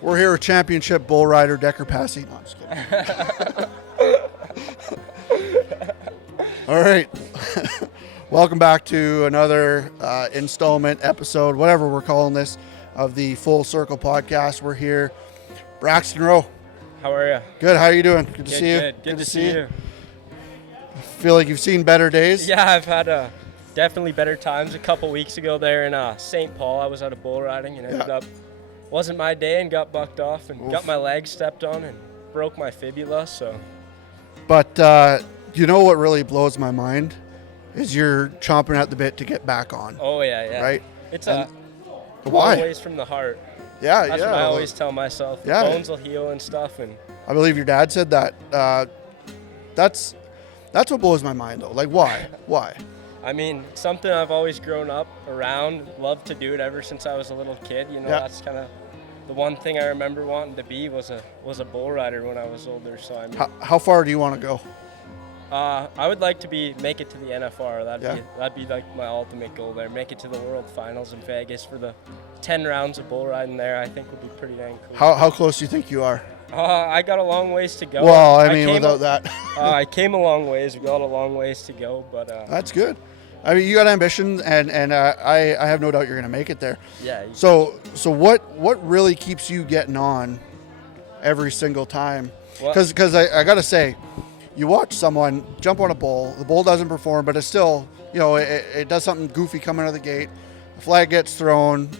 We're here with championship bull rider Decker Passy. No, I'm just kidding. All right. Welcome back to another installment episode, whatever we're calling this, of the Full Circle podcast. We're here. Braxton, Rowe. How are you? Good. How are you doing? Good to see you. Good to see you. Feel like you've seen better days? Yeah, I've had definitely better times. A couple weeks ago there in St. Paul, I was out of bull riding and ended up, wasn't my day, and got bucked off and got my leg stepped on and broke my fibula. So, but you know what really blows my mind is you're chomping at the bit to get back on. Oh yeah. Right? It's why? Long ways from the heart. Yeah, That's what I always tell myself. The bones will heal and stuff. And I believe your dad said that. That's what blows my mind though. Like, why? Why? I mean, something I've always grown up around, loved to do it ever since I was a little kid. You know, that's kind of the one thing I remember wanting to be was a bull rider when I was older. So I mean, how far do you want to go? I would like to make it to the NFR. That'd be like my ultimate goal there. Make it to the World Finals in Vegas for the 10 rounds of bull riding there. I think would be pretty dang cool. How close do you think you are? I got a long ways to go. Well, I mean, without that. I came a long ways. We got a long ways to go, but that's good. I mean, you got ambition, and I have no doubt you're going to make it there. Yeah. So what really keeps you getting on every single time? Because I got to say, you watch someone jump on a bull, the bull doesn't perform, but it's still, you know, it does something goofy coming out of the gate, the flag gets thrown,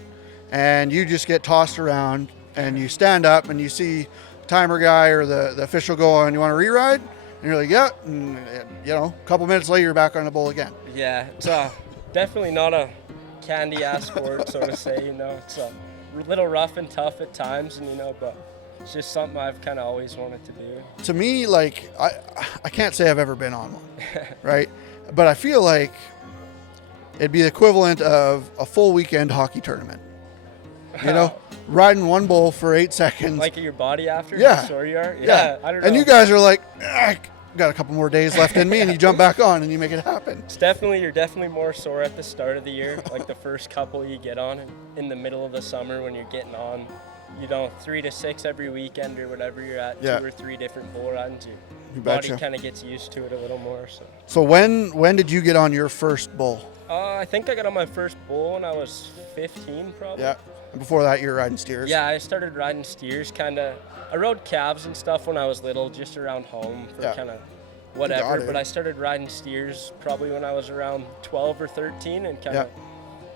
and you just get tossed around, and you stand up, and you see the timer guy or the official go on, you want to re-ride? And you're like, yeah, and, you know, a couple minutes later, you're back on the bull again. Yeah, it's definitely not a candy-ass sport, so to say, you know. It's a little rough and tough at times, and, you know, but it's just something I've kind of always wanted to do. To me, like, I can't say I've ever been on one, right? But I feel like it'd be the equivalent of a full weekend hockey tournament. You know, riding one bull for 8 seconds. Like your body after? Yeah. How sore you are? Yeah. I don't know. And you guys are like, got a couple more days left in me, and you jump back on and you make it happen. You're definitely more sore at the start of the year. Like the first couple you get on in the middle of the summer when you're getting on, you know, 3 to 6 every weekend or whatever you're at, 2 or 3 different bull runs. Your body kind of gets used to it a little more. So when did you get on your first bull? I think I got on my first bull when I was 15 probably. Yeah. And before that, you were riding steers? Yeah, I started riding steers kind of. I rode calves and stuff when I was little, just around home for kind of whatever. But I started riding steers probably when I was around 12 or 13, and kind of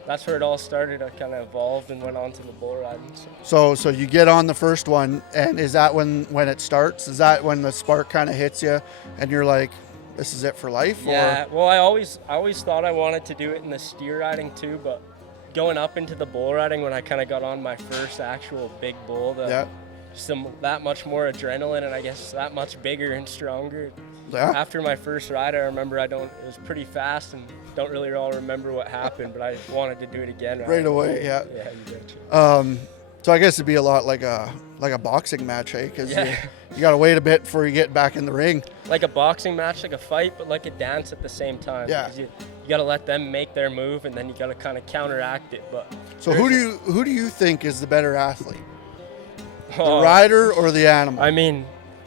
that's where it all started. I kind of evolved and went on to the bull riding. So you get on the first one, and is that when it starts? Is that when the spark kind of hits you, and you're like, this is it for life? Yeah. Well, I always thought I wanted to do it in the steer riding too, but going up into the bull riding when I kind of got on my first actual big bull, that much more adrenaline, and I guess that much bigger and stronger. Yeah. After my first ride, I remember it was pretty fast and don't really all remember what happened, but I wanted to do it again. Right away, yeah. Yeah, you betcha. So I guess it'd be a lot like a boxing match, eh? Because you got to wait a bit before you get back in the ring. Like a boxing match, like a fight, but like a dance at the same time. Yeah. You got to let them make their move, and then you got to kind of counteract it. But so who do you think is the better athlete? The rider or the animal? I mean,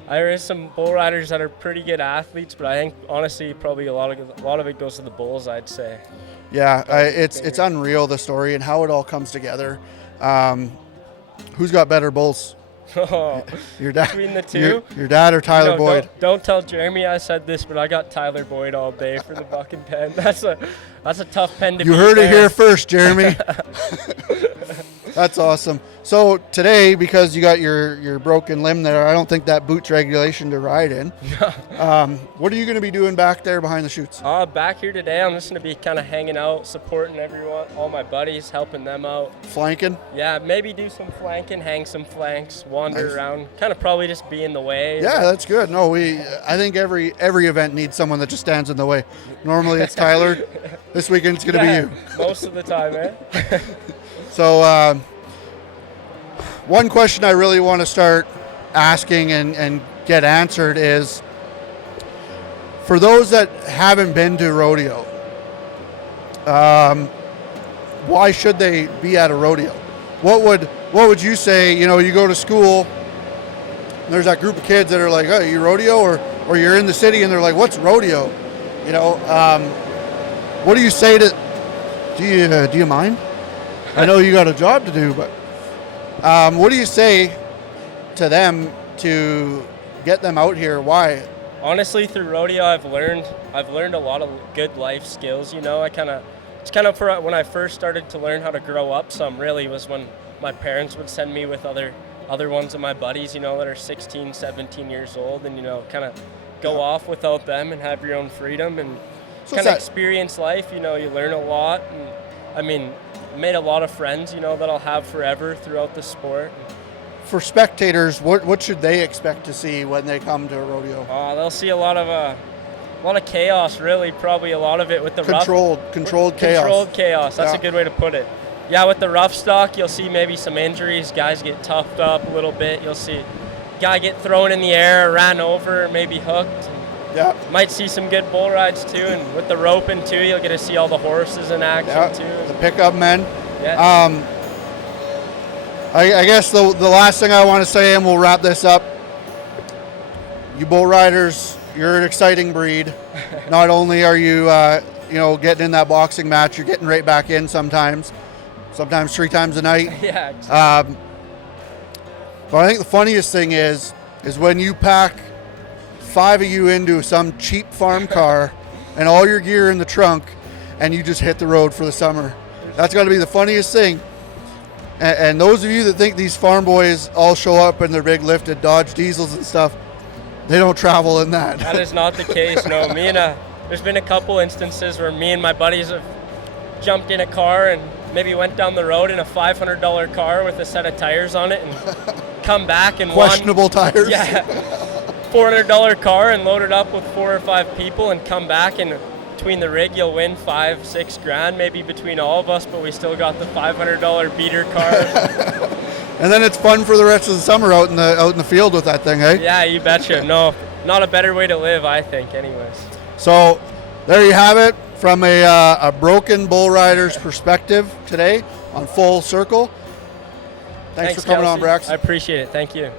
there is some bull riders that are pretty good athletes, but I think honestly probably a lot of it goes to the bulls, I'd say. Yeah, it's unreal, the story and how it all comes together. Who's got better bulls? Your dad. Between the two? Your dad or Tyler Boyd? Don't tell Jeremy I said this, but I got Tyler Boyd all day for the bucking pen. That's a tough pen to beat. You heard it here first, Jeremy. That's awesome. So today, because you got your broken limb there, I don't think that boot's regulation to ride in. What are you going to be doing back there behind the chutes? Back here today, I'm just going to be kind of hanging out, supporting everyone, all my buddies, helping them out. Flanking? Yeah, maybe do some flanking, hang some flanks, wander around, kind of probably just be in the way. Yeah, that's good. No, I think every event needs someone that just stands in the way. Normally it's Tyler. This weekend it's going to be you. Most of the time, eh? So one question I really want to start asking and get answered is, for those that haven't been to rodeo, why should they be at a rodeo? what would you say? You know, you go to school, and there's that group of kids that are like, "Oh, you rodeo," or you're in the city and they're like, "What's rodeo?" You know, what do you say to? Do you mind? I know you got a job to do, but what do you say to them to get them out here? Why? Honestly, through rodeo, I've learned a lot of good life skills. You know, it's kind of for when I first started to learn how to grow up. Some really was when my parents would send me with other ones of my buddies, you know, that are 16, 17 years old, and, you know, kind of go off without them and have your own freedom and kind of experience life. You know, you learn a lot, and I mean, made a lot of friends, you know, that I'll have forever throughout the sport. For spectators, what should they expect to see when they come to a rodeo? They'll see a lot of chaos, really. Probably a lot of it with the controlled chaos. Controlled chaos. That's a good way to put it. Yeah, with the rough stock, you'll see maybe some injuries. Guys get toughed up a little bit. You'll see a guy get thrown in the air, ran over, maybe hooked. Yeah. Might see some good bull rides too, and with the roping too, you'll get to see all the horses in action too. The pickup men. Yeah. I guess the last thing I want to say, and we'll wrap this up. You bull riders, you're an exciting breed. Not only are you, getting in that boxing match, you're getting right back in sometimes 3 times a night. Yeah. Exactly. But I think the funniest thing is when you pack 5 of you into some cheap farm car and all your gear in the trunk, and you just hit the road for the summer. That's got to be the funniest thing. And those of you that think these farm boys all show up in their big lifted Dodge diesels and stuff, they don't travel in that. That is not the case. No, there's been a couple instances where me and my buddies have jumped in a car and maybe went down the road in a $500 car with a set of tires on it and come back and questionable tires. Yeah, $400 car and loaded up with 4 or 5 people and come back, and between the rig you'll win $5-6 grand maybe between all of us, but we still got the $500 beater car. And then it's fun for the rest of the summer out in the field with that thing, eh? Yeah, you betcha. No, not a better way to live, I think, anyways. So there you have it, from a broken bull rider's perspective today on Full Circle. Thanks for coming on, Braxton. I appreciate it. Thank you.